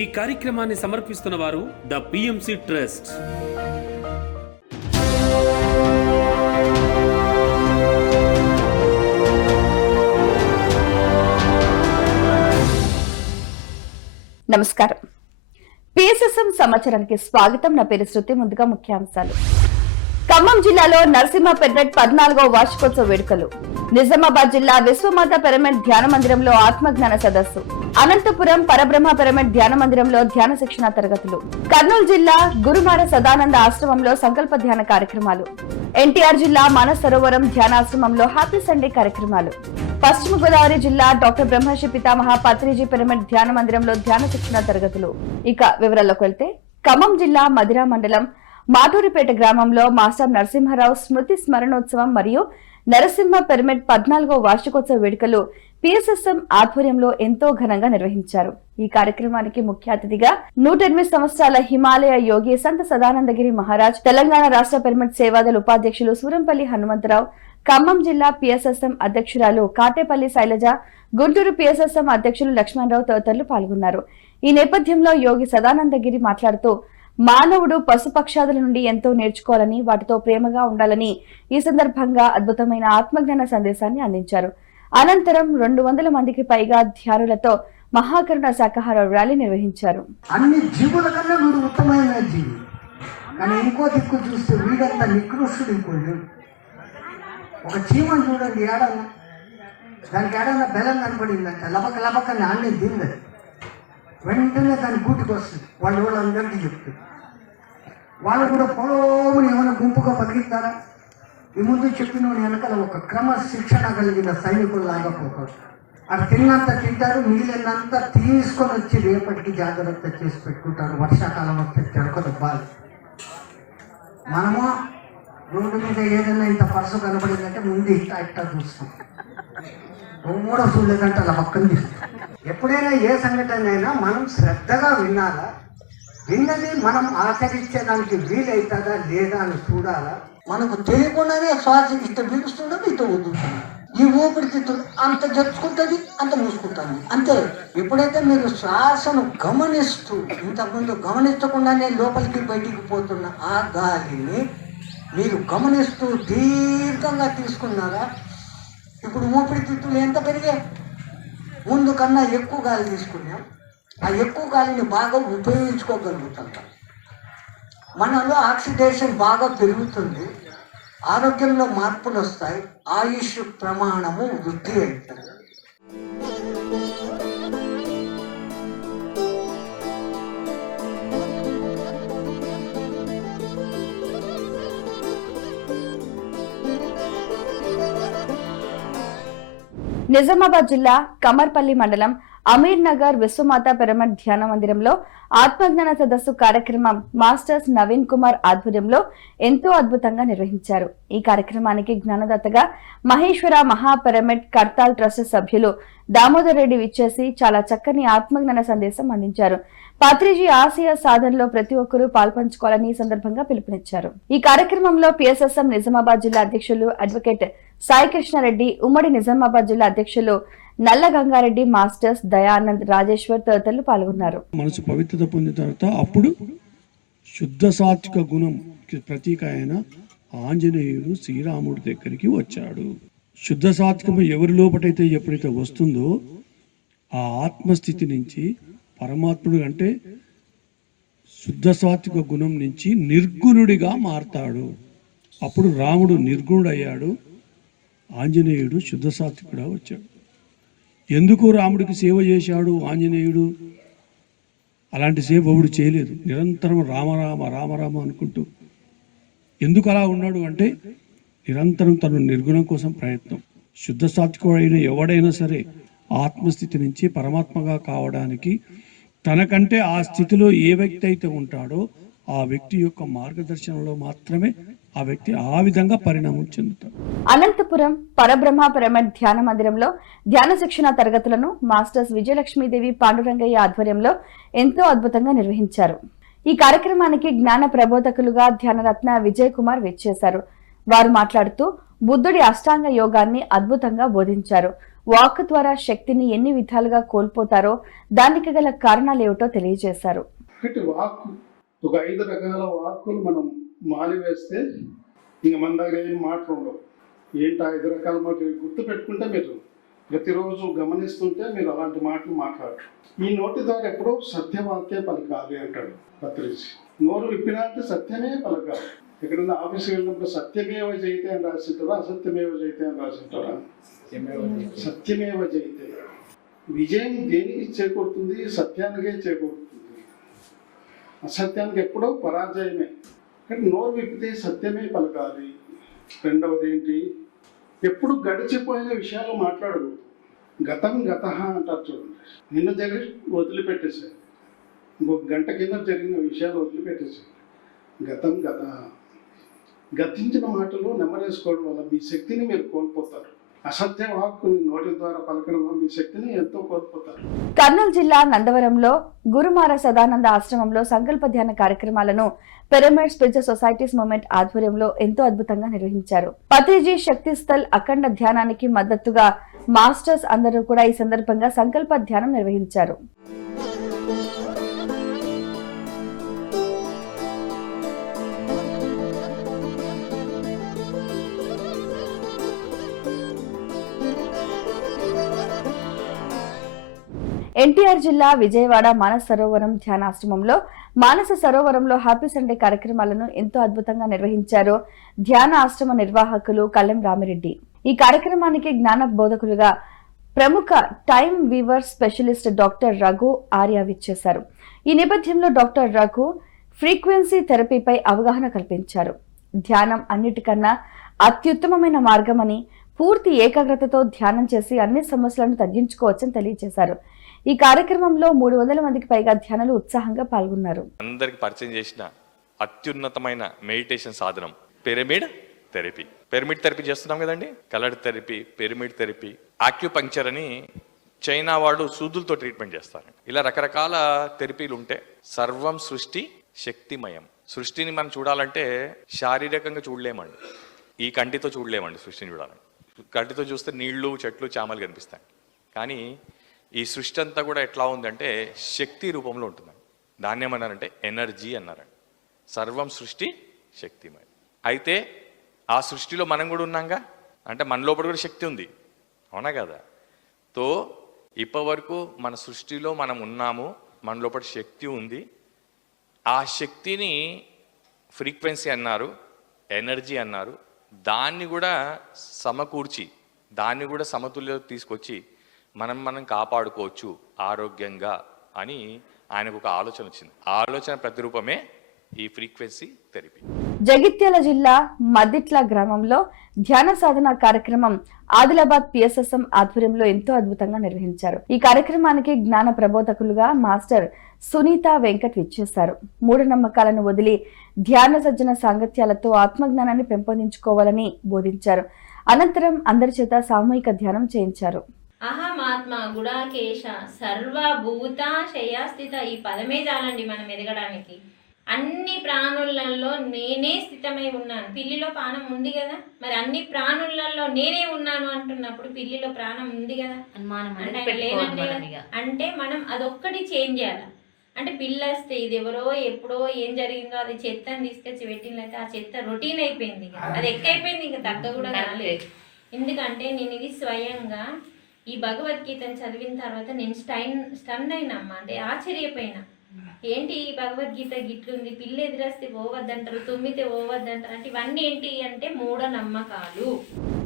ఈ కార్యక్రమాన్ని సమర్పిస్తున్న వారు ద పిఎంసి ట్రస్ట్. నమస్కారం. పిఎస్ఎస్ఎం సమాచారానికి స్వాగతం. నా పేరు శృతి. ముందుగా ముఖ్యాంశాలు. ఖమ్మం జిల్లాలో నరసింహ పెర్మెట్ 14వ వార్షికోత్సవ వేడుకలు. నిజామాబాద్ జిల్లా విశ్వమాత పిరమిడ్ ధ్యాన మందిరంలో ఆత్మజ్ఞాన సదస్సు. అనంతపురం పరబ్రహ్మ పిరమిడ్ ధ్యాన మందిరంలో ధ్యాన శిక్షణ తరగతులు. కర్నూలు జిల్లా గురుమార సదానంద ఆశ్రమంలో సంకల్ప ధ్యాన కార్యక్రమాలు. ఎన్టీఆర్ జిల్లా మానస్ సరోవరం ధ్యానాశ్రమంలో హ్యాపీ సండే కార్యక్రమాలు. పశ్చిమ గోదావరి జిల్లా డాక్టర్ బ్రహ్మశ్రీ పితామహ పత్రిజీ పిరమిడ్ ధ్యాన మందిరంలో ధ్యాన శిక్షణ తరగతులు. ఇక వివరాల్లోకి వెళ్తే, ఖమ్మం జిల్లా మధిరా మండలం మాటూరిపేట గ్రామంలో మాస్టర్ నరసింహారావు స్మృతి స్మరణోత్సవం మరియు నరసింహ పిరమిడ్ 14వ వార్షికోత్సవ వేడుకలు పిఎస్ఎస్ఎం ఆధ్వర్యంలో ఎంతో ఘనంగా నిర్వహించారు. ఈ కార్యక్రమానికి ముఖ్య అతిథిగా 108 సంవత్సరాల హిమాలయ యోగి సంత సదానందగిరి మహారాజ్, తెలంగాణ రాష్ట్ర పిరమిడ్ సేవాదళ ఉపాధ్యక్షులు సూరంపల్లి హనుమంతరావు, ఖమ్మం జిల్లా పిఎస్ఎస్ఎం అధ్యక్షురాలు కాటేపల్లి శైలజ, గుంటూరు పిఎస్ఎస్ఎం అధ్యక్షులు లక్ష్మణరావు తదితరులు పాల్గొన్నారు. ఈ నేపథ్యంలో యోగి సదానందగిరి మాట్లాడుతూ, మానవుడు పశుపక్షాదుల నుండి ఎంతో నేర్చుకోవాలని, వాటితో ప్రేమగా ఉండాలని ఈ సందర్భంగా అద్భుతమైన ఆత్మజ్ఞాన సందేశాన్ని అందించారు. అనంతరం 200 మందికి పైగా ధ్యానులతో మహాకరుణ శాకాహార ర్యాలీ నిర్వహించారు. అన్ని జీవుల కన్నా వీడు ఉత్తమమైన జీవి, కానీ ఇంకో దిక్కు చూస్తే వీడంతా నికృష్టుడిపోయాడు. ఒక చీమను చూడండి, ఏడన్నా దానికి ఏడన్నా బెల్లం కనపడిందంటే లబక లబక నాణ్యం తింది, వెంటనే దాని గూటికి వస్తుంది. వాళ్ళందరికీ చెప్తుంది. వాళ్ళు కూడా పొలోమని ఏమైనా గుంపుగా పలికిస్తారా? ఈ ముందు చెప్పిన వెనకాల ఒక క్రమశిక్షణ కలిగిన సైనికులు లాగపోతారు. అది తిన్నంత తింటారు, మిగిలినంత తీసుకొని వచ్చి రేపటికి జాగ్రత్త చేసి పెట్టుకుంటారు. వర్షాకాలం వస్తే చెరకదబ్బాలి. మనము రోడ్డు మీద ఏదైనా ఇంత పర్సు కనపడిందంటే ముందు ఇట్టా చూస్తాం, మూడో చూడలేదంటే అలా పక్కన తీస్తాం. ఎప్పుడైనా ఏ సంఘటన అయినా మనం శ్రద్ధగా వినాలా, విన్నది మనం ఆచరించడానికి వీలవుతుందా లేదా అని చూడాలా. మనకు తెలియకుండానే శ్వాస ఇష్ట పీలుస్తుండడం, ఇటు వదులుతున్నాం. ఈ ఊపిరితిత్తులు అంత జరుచుకుంటుంది, అంత మూసుకుంటుంది, అంతే. ఎప్పుడైతే మీరు శ్వాసను గమనిస్తూ, ఇంతకుముందు గమనించకుండానే లోపలికి బయటికి పోతున్న ఆ గాలిని మీరు గమనిస్తూ దీర్ఘంగా తీసుకున్నారా, ఇప్పుడు ఊపిరితిత్తులు ఎంత పెరిగాయి? ముందు కన్నా ఎక్కువ గాలి తీసుకున్నాం. ఆ ఎక్కువ గాలిని బాగా ఉపయోగించుకోగలుగుతాం. మనలో ఆక్సిడేషన్ బాగా పెరుగుతుంది, ఆరోగ్యంలో మార్పులు వస్తాయి, ఆయుష్ ప్రమాణము వృద్ధి అవుతుంది. నిజామాబాద్ జిల్లా కమర్పల్లి మండలం అమీర్ నగర్ విశ్వమాత పిరమిడ్ ధ్యాన మందిరంలో ఆత్మజ్ఞాన సదస్సు కార్యక్రమం మాస్టర్స్ నవీన్ కుమార్ ఆధ్వర్యంలో ఎంతో అద్భుతంగా నిర్వహించారు. ఈ కార్యక్రమానికి జ్ఞానదాతగా మహేశ్వర మహా పిరమిడ్ కర్తాల్ ట్రస్ట్ సభ్యులు దామోదర్ రెడ్డి విచ్చేసి చాలా చక్కని ఆత్మజ్ఞాన సందేశం అందించారు. పత్రిజీ ఆశయ సాధనలో ప్రతి ఒక్కరూ పాల్పంచుకోవాలని ఈ సందర్భంగా పిలుపునిచ్చారు. ఈ కార్యక్రమంలో పిఎస్ఎస్ఎం నిజామాబాద్ జిల్లా అధ్యక్షులు అడ్వకేట్ సాయి కృష్ణారెడ్డి, ఉమ్మడి నిజామాబాద్ జిల్లా అధ్యక్షులు నల్ల గంగారెడ్డి, మాస్టర్స్ దయానంద్, రాజేశ్వర్ తదితరులు పాల్గొన్నారు. మనసు పవిత్రత పొందిన తర్వాత అప్పుడు శుద్ధ సాత్విక గుణం ప్రతీక అయిన ఆంజనేయుడు శ్రీరాముడి దగ్గరికి వచ్చాడు. శుద్ధ సాత్వికము ఎవరి లోపటైతే ఎప్పుడైతే వస్తుందో ఆ ఆత్మస్థితి నుంచి పరమాత్ముడు అంటే శుద్ధ సాత్విక గుణం నుంచి నిర్గుణుడిగా మారతాడు. అప్పుడు రాముడు నిర్గుణుడయ్యాడు, ఆంజనేయుడు శుద్ధ సాత్వికుడా వచ్చాడు. ఎందుకు రాముడికి సేవ చేశాడు ఆంజనేయుడు? అలాంటి సేవ ఎవడు చేయలేదు. నిరంతరం రామరామ రామరామ అనుకుంటూ. ఎందుకు అలా ఉన్నాడు అంటే నిరంతరం తను నిర్గుణం కోసం ప్రయత్నం. శుద్ధ సాత్వికుడైన ఎవడైనా సరే ఆత్మస్థితి నుంచి పరమాత్మగా కావడానికి తనకంటే ఆ స్థితిలో ఏ వ్యక్తి అయితే ఉంటాడో ఆ వ్యక్తి యొక్క మార్గదర్శనంలో మాత్రమే ఆ వ్యక్తి ఆ విధంగా పరిణామం చెందుతాడు. అనంతపురం పరబ్రహ్మ పిరమిడ్ ధ్యాన మందిరంలో ధ్యాన శిక్షణ తరగతులను మాస్టర్స్ విజయలక్ష్మీదేవి పాండురంగయ్య ఆధ్వర్యంలో ఎంతో అద్భుతంగా నిర్వహించారు. ఈ కార్యక్రమానికి జ్ఞాన ప్రబోధకులుగా ధ్యానరత్న విజయ్ కుమార్ విచ్చేశారు. వారు మాట్లాడుతూ బుద్ధుడి అష్టాంగ యోగాన్ని అద్భుతంగా బోధించారు. వాక్ ద్వారా శక్తిని ఎన్ని విధాలుగా కోల్పోతారో దానికి గల కారణాలేమిటో తెలియజేశారు. వాక్కు ఒక 5 రకాల వాక్కులు మనం మానివేస్తే ఇంక మన దగ్గర ఏం మాటలు ఉండవు. ఏంటి 5 రకాల మాటలు గుర్తు పెట్టుకుంటే మీరు ప్రతిరోజు గమనిస్తుంటే మీరు అలాంటి మాటలు మాట్లాడరు. ఈ నోటి ద్వారా ఎప్పుడో సత్యవాక్యే పలకాలి అంటాడు పత్రిజీ. నోరు విప్పినంటే సత్యమే పలకాలి. ఎక్కడన్నా ఆఫీస్కి వెళ్ళినప్పుడు సత్యమేవ జయితే అని రాసింటారా, అసత్యమేవ జయితే అని రాసింటారా? సత్యమేవ జయితే. విజయం దేనికి చేకూరుతుంది? సత్యానికే చేకూరుతుంది. అసత్యానికి ఎప్పుడో పరాజయమే. కానీ నోరు విప్పితే సత్యమే పలకాలి. రెండవది ఏంటి? ఎప్పుడు గడిచిపోయిన విషయాలు మాట్లాడకూడదు. గతం గత అంటారు చూడండి. నిన్న జరిగి వదిలిపెట్టేసారు. ఇంకొక గంట కింద జరిగిన విషయాలు వదిలిపెట్టేసారు. గతం గత. గతించిన మాటలు నెమ్మరేసుకోవడం వల్ల మీ శక్తిని మీరు కోల్పోతారు. అసత్య వాక్కుని నోటి ద్వారా పలకడం వల్ల మీ శక్తిని ఎంతో కోల్పోతారు. కర్నూలు జిల్లా నందవరంలో గురుమార సదానంద ఆశ్రమంలో సంకల్ప ధ్యాన కార్యక్రమాలను పిరమిడ్ స్పిరిచువల్ సొసైటీస్ మూవ్మెంట్ ఆధ్వర్యంలో ఎంతో అద్భుతంగా నిర్వహించారు. పత్రిజీ శక్తి స్థల్ అఖండ ధ్యానానికి మద్దతుగా మాస్టర్స్ అందరూ కూడా ఈ సందర్భంగా సంకల్ప ధ్యానం నిర్వహించారు. ఎన్టీఆర్ జిల్లా విజయవాడ మానస సరోవరం ధ్యానాశ్రమంలో మానస సరోవరంలో హ్యాపీ సండే కార్యక్రమాలను ఎంతో అద్భుతంగా నిర్వహించారు ధ్యాన ఆశ్రమ నిర్వాహకులు కల్లెం రామిరెడ్డి. ఈ కార్యక్రమానికి జ్ఞాన బోధకులుగా ప్రముఖ time weaver specialist doctor Raghu Arya విచ్చేశారు. ఈ నేపథ్యంలో డాక్టర్ రఘు ఫ్రీక్వెన్సీ థెరపీపై అవగాహన కల్పించారు. ధ్యానం అన్నిటికన్నా అత్యుత్తమమైన మార్గమని, పూర్తి ఏకాగ్రతతో ధ్యానం చేసి అన్ని సమస్యలను తగ్గించుకోవచ్చని తెలియజేశారు. ఈ కార్యక్రమంలో 300 మందికి పైగా ధ్యానులు ఉత్సాహంగా పాల్గొన్నారు. అందరికి పరిచయం చేసిన అత్యున్నతమైన మెడిటేషన్ సాధనం పిరమిడ్ థెరపీ. పిరమిడ్ థెరపీ చేస్తున్నాం కదండి. Colour therapy, pyramid therapy, acupuncture అని చైనా వాళ్ళు సూదులతో ట్రీట్మెంట్ చేస్తారు. ఇలా రకరకాల థెరపీలు ఉంటే సర్వం సృష్టి శక్తిమయం. సృష్టిని మనం చూడాలంటే శారీరకంగా చూడలేమండి. ఈ కంటితో చూడలేమండి సృష్టిని చూడాలంటే. కంటితో చూస్తే నీళ్లు, చెట్లు, చామలు కనిపిస్తాయి. కానీ ఈ సృష్టి అంతా కూడా ఎట్లా ఉందంటే శక్తి రూపంలో ఉంటుందండి. దాన్ని ఏమన్నారంటే ఎనర్జీ అన్నారండి. సర్వం సృష్టి శక్తిమయం. అయితే ఆ సృష్టిలో మనం కూడా ఉన్నాంగా, అంటే మన లోపల కూడా శక్తి ఉంది, అవునా కదా? తో ఇప్పటి వరకు మన సృష్టిలో మనం ఉన్నాము, మన లోపల శక్తి ఉంది. ఆ శక్తిని ఫ్రీక్వెన్సీ అన్నారు, ఎనర్జీ అన్నారు. దాన్ని కూడా సమకూర్చి, దాన్ని కూడా సమతుల్యత తీసుకొచ్చి మనం కాపాడుకోవచ్చు ఆరోగ్యంగా అని ఆయనకు ఒక ఆలోచన వచ్చింది. ఆ ఆలోచన ప్రతిరూపమే ఈ ఫ్రీక్వెన్సీ థెరపీ. జగిత్యాల జిల్లా మద్దిట్ల గ్రామంలో ధ్యాన సాధన కార్యక్రమం ఆదిలాబాద్ పిఎస్ఎస్ఎం ఆధ్వర్యంలో ఎంతో అద్భుతంగా నిర్వహించారు. ఈ కార్యక్రమానికి జ్ఞాన ప్రబోధకులుగా మాస్టర్ సునీత వెంకట్ విచ్చేశారు. మూఢనమ్మకాలను వదిలి ధ్యాన సజ్జన సాంగత్యాలతో ఆత్మజ్ఞానాన్ని పెంపొందించుకోవాలని బోధించారు. అనంతరం అందరి చేత సామూహిక ధ్యానం చేయించారు. అహమాత్మ గుడాకేశ సర్వభూతాశయ స్థిత. ఈ పదమే చాలండి మనం ఎదగడానికి. అన్ని ప్రాణులలో నేనే స్థితమై ఉన్నాను. పిల్లిలో ప్రాణం ఉంది కదా, మరి అన్ని ప్రాణులలో నేనే ఉన్నాను అంటున్నప్పుడు పిల్లిలో ప్రాణం ఉంది కదా, అంటే మనం అదొక్కటి చేంజ్ చేయాలి. అంటే పిల్ల వస్తే ఇది ఎవరో ఎప్పుడో ఏం జరిగిందో అది చెత్తని తీసుకొచ్చి పెట్టినట్లయితే ఆ చెత్త రొటీన్ అయిపోయింది, అది ఎక్కైపోయింది, ఇంకా తగ్గ కూడా కాలేదు. ఎందుకంటే నేను ఇది స్వయంగా ఈ భగవద్గీతను చదివిన తర్వాత నేను స్టన్ అయినమ్మా, అంటే ఆశ్చర్యపోయినా. ఏంటి ఈ భగవద్గీత గిట్లుంది, పిల్ల ఎదురస్తే పోవద్దంటారు, తుమ్మితే పోవద్దంటారు, అంటే ఇవన్నీ ఏంటి అంటే మూఢనమ్మకాలు.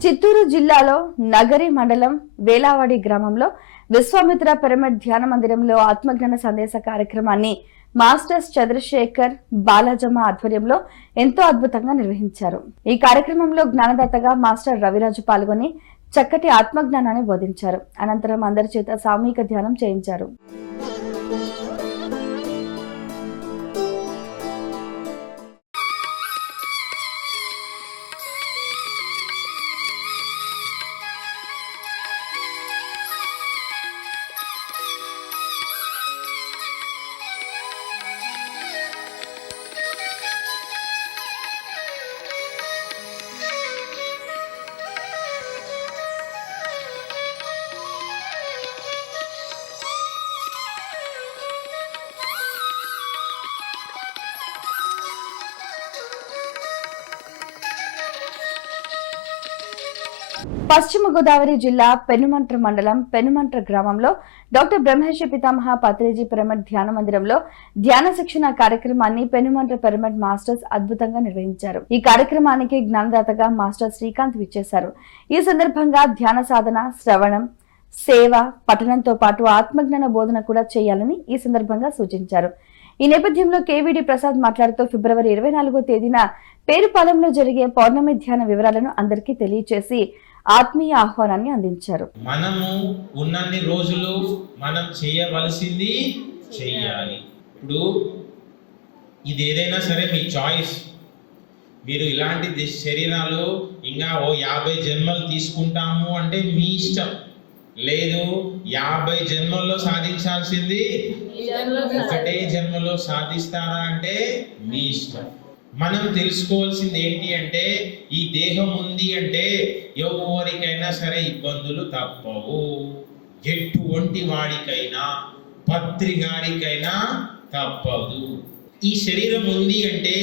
చిత్తూరు జిల్లాలో నగరి మండలం వేలావాడి గ్రామంలో విశ్వామిత్ర పిరమిడ్ ధ్యాన మందిరంలో ఆత్మజ్ఞాన సందేశ కార్యక్రమాన్ని మాస్టర్స్ చంద్రశేఖర్ బాలాజమ్మ ఆధ్వర్యంలో ఎంతో అద్భుతంగా నిర్వహించారు. ఈ కార్యక్రమంలో జ్ఞానదాతగా మాస్టర్ రవిరాజు పాల్గొని చక్కటి ఆత్మజ్ఞానాన్ని బోధించారు. అనంతరం అందరి చేత సామూహిక ధ్యానం చేయించారు. పశ్చిమ గోదావరి జిల్లా పెనుమంట్ర మండలం పెనుమంట్ర గ్రామంలో డాక్టర్ బ్రహ్మర్షి పితామహ పత్రిజీ పిరమిడ్ ధ్యాన మందిరంలో ధ్యాన శిక్షణ కార్యక్రమాన్ని పెనుమంట్ర పిరమిడ్ మాస్టర్స్ అద్భుతంగా నిర్వహించారు. ఈ కార్యక్రమానికి జ్ఞానదాతగా మాస్టర్ శ్రీకాంత్ విచ్చేశారు. ఈ సందర్భంగా ధ్యాన సాధన, శ్రవణం, సేవ, పఠనంతో పాటు ఆత్మజ్ఞాన బోధన కూడా చేయాలని ఈ సందర్భంగా సూచించారు. ఈ నేపథ్యంలో కేవీడి ప్రసాద్ మాట్లాడుతూ ఫిబ్రవరి 24వ తేదీన పేరుపాలెంలో జరిగే పౌర్ణమి ధ్యాన వివరాలను అందరికీ తెలియజేసి ఆత్మీయ ఆహ్వానాన్ని అందించారు. మనము ఉన్నన్ని రోజులు మనం చేయవలసింది చెయ్యాలి. ఇప్పుడు ఇది ఏదైనా సరే మీ చాయిస్. మీరు ఇలాంటి శరీరాలు ఇంకా 50 జన్మలు తీసుకుంటాము అంటే మీ ఇష్టం. లేదు 50 జన్మల్లో సాధించాల్సింది ఒకటే జన్మలో సాధిస్తారా అంటే మీ ఇష్టం. మనం తెలుసుకోవాల్సింది ఏంటి అంటే ఈ దేహం ఉంది అంటే ఎవరికైనా సరే ఇబ్బందులు తప్పవు. ఎటువంటి వాడికైనా పత్రికారికైనా తప్పదు. ఈ శరీరం ఉంది అంటే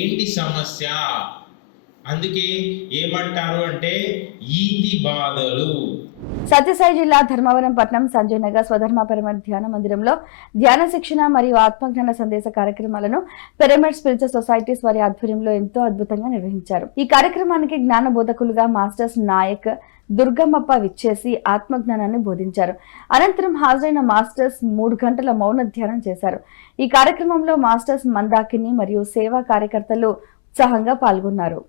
ఏంటి సమస్య? అందుకే ఏమంటారు అంటే ఈతి బాధలు. సత్యసాయి జిల్లా ధర్మవరం పట్నం సంజయ్ నగర్ స్వధర్మ పిరమిడ్ ధ్యాన మందిరంలో ధ్యాన శిక్షణ మరియు ఆత్మజ్ఞాన సందేశ కార్యక్రమాలను పిరమిడ్ స్పిరిచువల్ సొసైటీస్ వారి ఆధ్వర్యంలో ఎంతో అద్భుతంగా నిర్వహించారు. ఈ కార్యక్రమానికి జ్ఞాన బోధకులుగా మాస్టర్స్ నాయక్, దుర్గమ్మప్ప విచ్చేసి ఆత్మజ్ఞానాన్ని బోధించారు. అనంతరం హాజరైన మాస్టర్స్ 3 గంటల మౌన ధ్యానం చేశారు. ఈ కార్యక్రమంలో మాస్టర్స్ మందాకిని మరియు సేవా కార్యకర్తలు ఉత్సాహంగా పాల్గొన్నారు.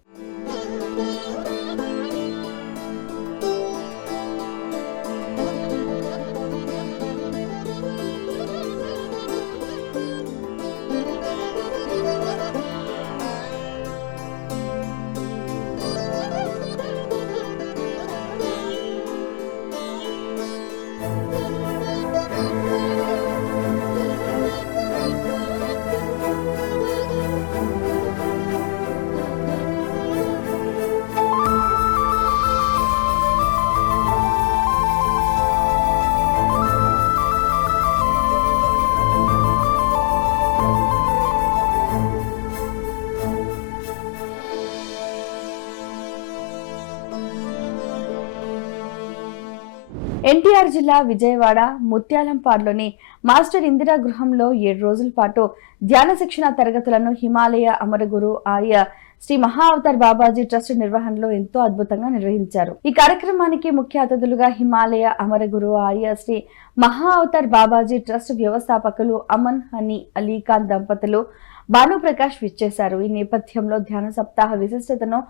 ఎన్టీఆర్ జిల్లా విజయవాడ ముత్యాలంపాడులోని మాస్టర్ ఇందిరా గృహంలో 7 రోజుల పాటు ధ్యాన శిక్షణ తరగతులను హిమాలయ అమరగురు ఆర్య శ్రీ మహా అవతార్ బాబాజీ ట్రస్ట్ నిర్వహణలో ఎంతో అద్భుతంగా నిర్వహించారు. ఈ కార్యక్రమానికి ముఖ్య అతిథులుగా హిమాలయ అమరగురు ఆర్య శ్రీ మహా అవతార్ బాబాజీ ట్రస్ట్ వ్యవస్థాపకులు అమన్ హనీ అలీఖాన్ దంపతులు భానుప్రకాష్ విచ్చేశారు. ఈ నేపథ్యంలో ధ్యాన సప్తాహ విశిష్టతను,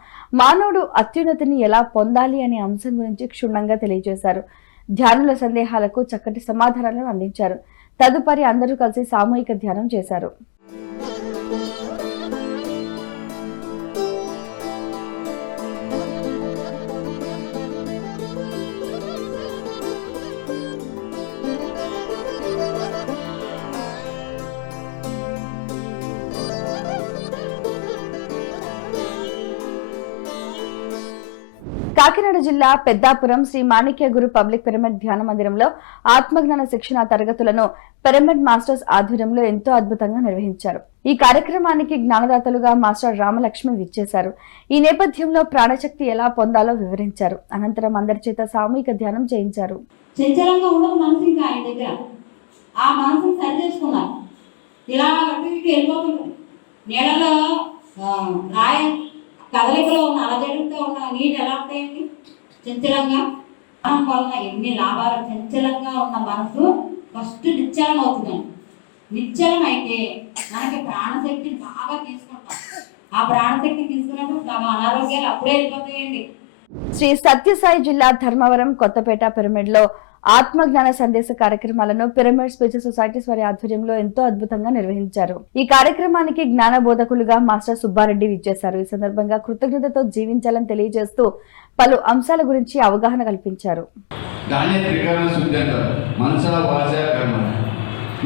మానవుడు అత్యున్నతిని ఎలా పొందాలి అనే అంశం గురించి క్షుణ్ణంగా తెలియజేశారు. ధ్యానుల సందేహాలకు చక్కటి సమాధానాలను అందించారు. తదుపరి అందరూ కలిసి సామూహిక ధ్యానం చేశారు. కాకినాడ జిల్లా పెద్దాపురం శ్రీ మాణిక్య గురు పబ్లిక్ పిరమిడ్ ధ్యాన మందిరంలో ఆత్మజ్ఞాన శిక్షణ తరగతులను పిరమిడ్ మాస్టర్స్ ఆధ్వర్యంలో ఎంతో అద్భుతంగా నిర్వహించారు. ఈ కార్యక్రమానికి జ్ఞానదాతలుగా మాస్టర్ రామలక్ష్మి విచ్చేశారు. ఈ నేపథ్యంలో ప్రాణశక్తి ఎలా పొందాలో వివరించారు. అనంతరం అందరి చేత సామూహిక ధ్యానం చేయించారు. చంచలంగా ఉండదు మనసు, ఇంకా ఆయన దగ్గర ఆ మనసుని సరి చేసుకున్నారు. ఇలా అటు ఇటు వెళ్ళిపోతుంది. నీళ్ళలో రాయ కదలికలో ఉన్న అలజడితో ఉన్న నీళ్ళు ఎలా ఉంటాయండి? చంచలంగా వలన ఎన్ని లాభాలు. చంచలంగా ఉన్న మనసు ఫస్ట్ నిశ్చలం అవుతుందండి. నిశ్చలం అయితే మనకి ప్రాణశక్తిని బాగా తీసుకుంటాం. ఆ ప్రాణశక్తి తీసుకున్నప్పుడు తమ అనారోగ్యాలు అప్పుడే వెళ్ళిపోతాయండి. శ్రీ సత్యసాయి జిల్లా ధర్మవరం కొత్తపేట పిరమిడ్ లో ఆత్మజ్ఞాన సందేశ కార్యక్రమాలను పిరమిడ్ స్పిరిచువల్ సొసైటీస్ వారి ఆధ్వర్యంలో ఎంతో అద్భుతంగా నిర్వహించారు. ఈ కార్యక్రమానికి జ్ఞాన బోధకులుగా మాస్టర్ సుబ్బారెడ్డి విచ్చేశారు. ఈ సందర్భంగా కృతజ్ఞతతో జీవించాలని తెలియజేస్తూ పలు అంశాల గురించి అవగాహన కల్పించారు.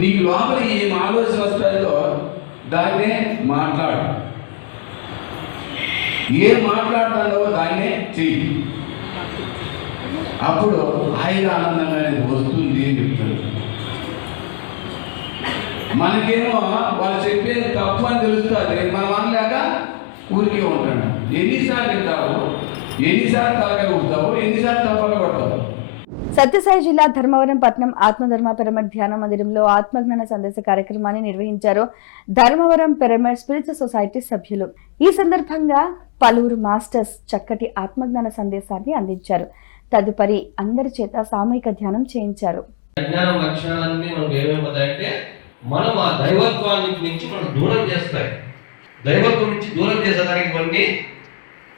నీకు లోపల ఏం ఆలోచన వస్తాయో దాన్నే మాట్లాడు. ఏం మాట్లాడుతాడో దాన్నే చెయ్యి. అప్పుడు ఆయన ఆనందం అనేది వస్తుంది అని చెప్తారు. మనకేమో వాళ్ళు చెప్పేది తప్పు అని తెలుస్తుంది. మనం అనలేక ఊరికే ఉంటాడు. ఎన్నిసార్లు వింటావు? ఎన్నిసార్లు తలకాయ కొడతావు, ఎన్నిసార్లు తప్పగా కొడతావు. సత్యసాయి జిల్లా ధర్మవరం పట్నం ఆత్మధర్మ పిరమిడ్ ధ్యాన మందిరంలో ఆత్మజ్ఞాన సందేశ కార్యక్రమాన్ని నిర్వహించారు ధర్మవరం పిరమిడ్ స్పిరిచువల్ సొసైటీ సభ్యులు. ఈ సందర్భంగా పలువురు మాస్టర్స్ చక్కటి ఆత్మజ్ఞాన సందేశాన్ని అందించారు. తదుపరి అందరి చేత సామూహిక ధ్యానం చేయించారు. అజ్ఞానం లక్షణాలన్నీ మనకు ఏమేమవుతాయంటే మనం ఆ దైవత్వాన్ని నుంచి మనం దూరం చేస్తాయి. దైవత్వం నుంచి దూరం చేసేదానికి కొన్ని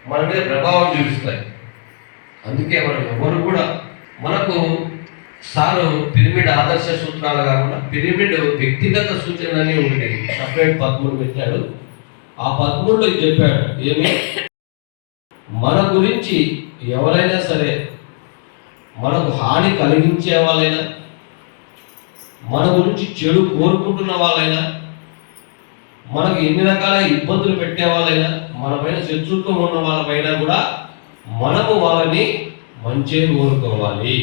మన మీద ప్రభావం చూపిస్తాయి. అందుకే మనం ఎవరు కూడా మనకు సారు పిరమిడ్ ఆదర్శ సూత్రాలు కాకుండా పిరమిడ్ వ్యక్తిగత సూచనలన్నీ ఉంటాయి. సపరేట్ 13 పెట్టాడు. ఆ 13లో చెప్పాడు ఏమి, మన గురించి ఎవరైనా సరే, మనకు హాని కలిగించే వాళ్ళైనా, మన గురించి చెడు కోరుకుంటున్న వాళ్ళైనా, మనకు ఎన్ని రకాల ఇబ్బందులు పెట్టే వాళ్ళైనా, మన పైన శత్రుత్వం ఉన్న వాళ్ళపైన కూడా మనము వాళ్ళని మంచి కోరుకోవాలి.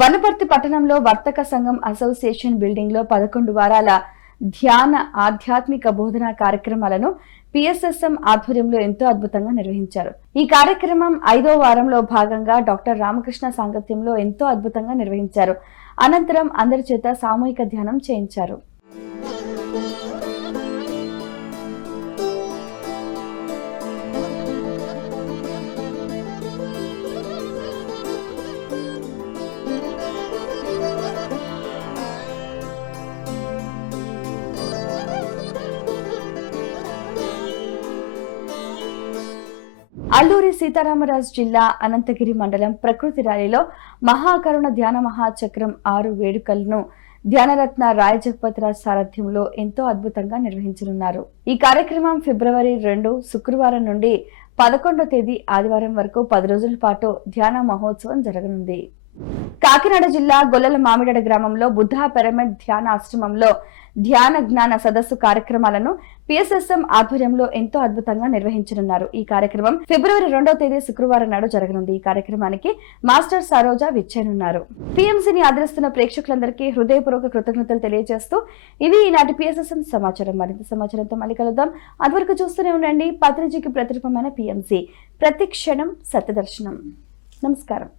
వనపర్తి పట్టణంలో వర్తక సంఘం అసోసియేషన్ బిల్డింగ్ లో 11 వారాల ధ్యాన ఆధ్యాత్మిక బోధనా కార్యక్రమాలను పిఎస్ఎస్ఎం ఆధ్వర్యంలో ఎంతో అద్భుతంగా నిర్వహించారు. ఈ కార్యక్రమం 5వ వారంలో భాగంగా డాక్టర్ రామకృష్ణ సాంగత్యంలో ఎంతో అద్భుతంగా నిర్వహించారు. అనంతరం అందరి చేత సామూహిక ధ్యానం చేయించారు. అల్లూరి సీతారామరాజు జిల్లా అనంతగిరి మండలం ప్రకృతి ర్యాలీలో మహాకరుణ ధ్యాన మహాచక్రం 6 వేడుకలను ధ్యానరత్న రాయ్ జగపతిరాజ్ సారథ్యంలో ఎంతో అద్భుతంగా నిర్వహించనున్నారు. ఈ కార్యక్రమం ఫిబ్రవరి 2 శుక్రవారం నుండి 11వ తేదీ ఆదివారం వరకు 10 రోజుల పాటు ధ్యాన మహోత్సవం జరగనుంది. కాకినాడ జిల్లా గొల్లల మామిడాడ గ్రామంలో బుద్ధ పిరమిడ్ ధ్యాన ఆశ్రమంలో ధ్యాన జ్ఞాన సదస్సు కార్యక్రమాలను పిఎస్ఎస్ఎం ఆధ్వర్యంలో ఎంతో అద్భుతంగా నిర్వహించనున్నారు. ఈ కార్యక్రమం ఫిబ్రవరి 2వ తేదీ శుక్రవారం నాడు జరగనుంది. ఈ కార్యక్రమానికి మాస్టర్ సరోజా విచ్చేయనున్నారు. పిఎంసీని ఆదరిస్తున్న ప్రేక్షకులందరికీ హృదయపూర్వక కృతజ్ఞతలు తెలియజేస్తూ ఇవి ఈనాటి పిఎస్ఎస్ఎం సమాచారం. మరింత సమాచారంతో మళ్ళీ కలుద్దాం. అంతవరకు చూస్తూనే ఉండండి పత్రిజీకి ప్రతిరూపమైన పిఎంసీ. ప్రతి క్షణం సత్యదర్శనం. నమస్కారం.